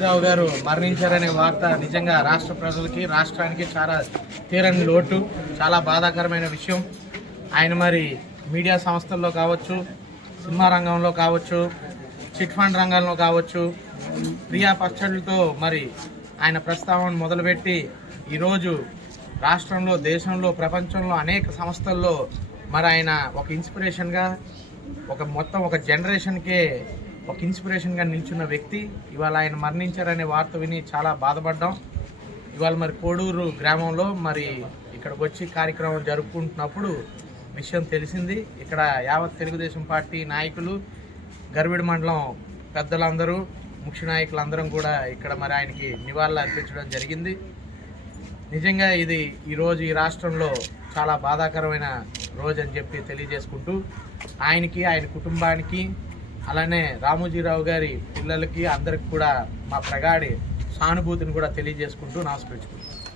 రావు గారు మరణించారనే వార్త నిజంగా రాష్ట్ర ప్రజలకి రాష్ట్రానికి చాలా తీరని లోటు, చాలా బాధాకరమైన విషయం. ఆయన మరి మీడియా సంస్థల్లో కావచ్చు, సినిమా రంగంలో కావచ్చు, చిట్ ఫండ్ రంగంలో కావచ్చు, ప్రియా పచ్చళ్ళతో మరి ఆయన ప్రస్తావన మొదలుపెట్టి ఈరోజు రాష్ట్రంలో, దేశంలో, ప్రపంచంలో అనేక సంస్థల్లో మరి ఆయన ఒక ఇన్స్పిరేషన్గా, ఒక జనరేషన్కే ఒక ఇన్స్పిరేషన్గా నిల్చున్న వ్యక్తి. ఇవాళ ఆయన మరణించారనే వార్త విని చాలా బాధపడ్డాం. ఇవాళ మరి కోడూరు గ్రామంలో మరి ఇక్కడికి వచ్చి కార్యక్రమం జరుపుకుంటున్నప్పుడు విషయం తెలిసింది. ఇక్కడ యావత్ తెలుగుదేశం పార్టీ నాయకులు, గర్విడి మండలం పెద్దలందరూ, ముఖ్య నాయకులందరం కూడా ఇక్కడ మరి ఆయనకి నివాళులు అర్పించడం జరిగింది. నిజంగా ఇది ఈరోజు ఈ రాష్ట్రంలో చాలా బాధాకరమైన రోజు అని చెప్పి తెలియజేసుకుంటూ, ఆయనకి, ఆయన కుటుంబానికి, అలానే రామోజీరావు గారి పిల్లలకి అందరికి కూడా మా ప్రగాఢ సానుభూతిని కూడా తెలియజేసుకుంటూ నమస్కరించుకుంటాం.